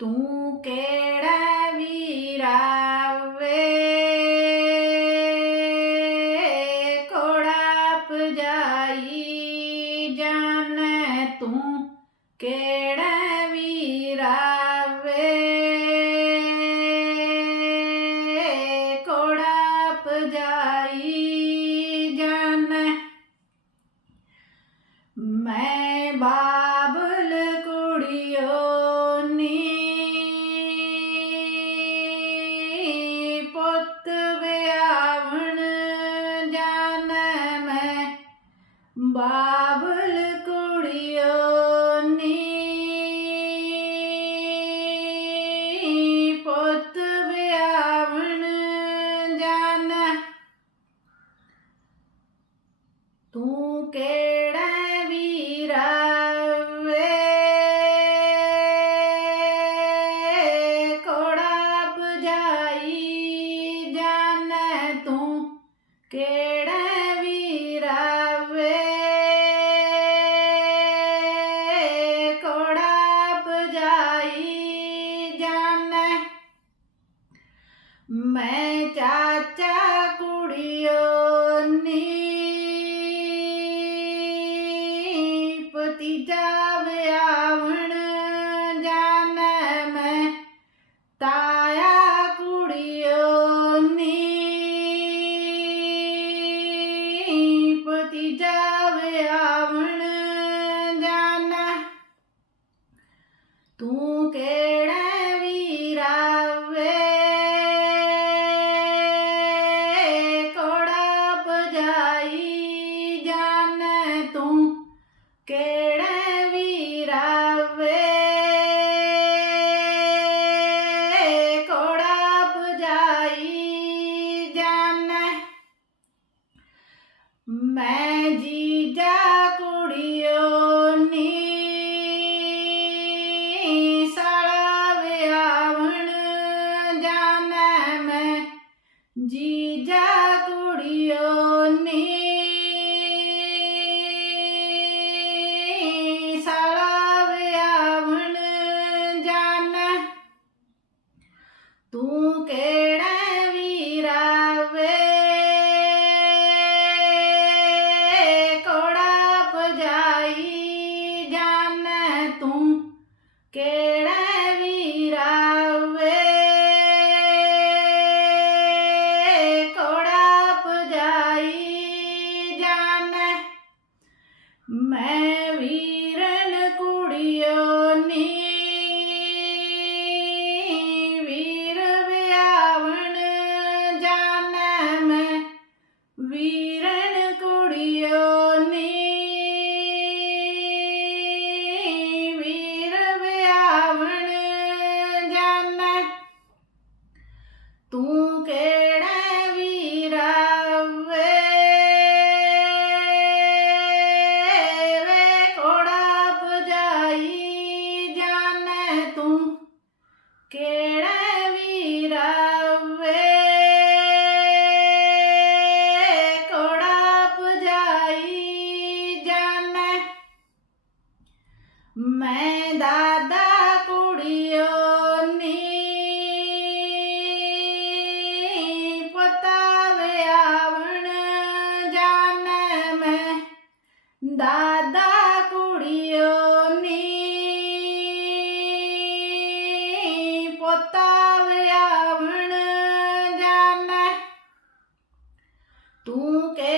ਤੂੰ ਕਿਹੜਾ ਵੀਰਾਵੇ ਕੋੜਾ ਪਜਾਈ ਜਾਣੈ ਤੂੰ ਕਿਹੜਾ ਵੀਰਾਵੇ ਕੋੜਾ ਪਜਾਈ ਜਾਣੈ। ਮੈਂ ਬਾਬਲ ਬਾਬਲ ਕੁੜਿਓ ਨੀ ਪੁੱਤ ਵਿਆਵਣ ਜਾਣਾ ਤੂੰ ਕਿਹੜਾ ਵੀਰਾਵੇ ਕੋੜਾ ਬਜਾਈ ਜਾਣੈ ਤੂੰ ਕਿਹੜਾ ਮੈਂ ਚਾਚਾ ਕੁੜਿਓ ਨੀ ਪਤੀਜਾ ਵਿਆਵਣ ਜਾਣਾ ਮੈਂ। ਤਾਇਆ ਕੁੜਿਓ ਨੀ ਪਤੀਜਾ ਵਿਆਵਣ ਜਾਣਾ। ਤੂੰ ਮੈਂ ਜੀਜਾ ਕੁੜਿਓ ਨੀ, ਸਾਲਾ ਵਿਆਵਣ ਜਾਣੈ ਮੈਂ ਜੀਜਾ ਕੁੜਿਓ ਨੀ। ਸਾਲਾ ਵਿਆਵਣ ਜਾਣੈ ਤੂੰ ਕਿਹੜਾ ਜਾਣੈ ਤੂੰ ਕਿਹੜਾ ਕਿਹੜਾ ਵਿਆਵਣ ਜਾਣੈ ਤੂੰ ਕਿ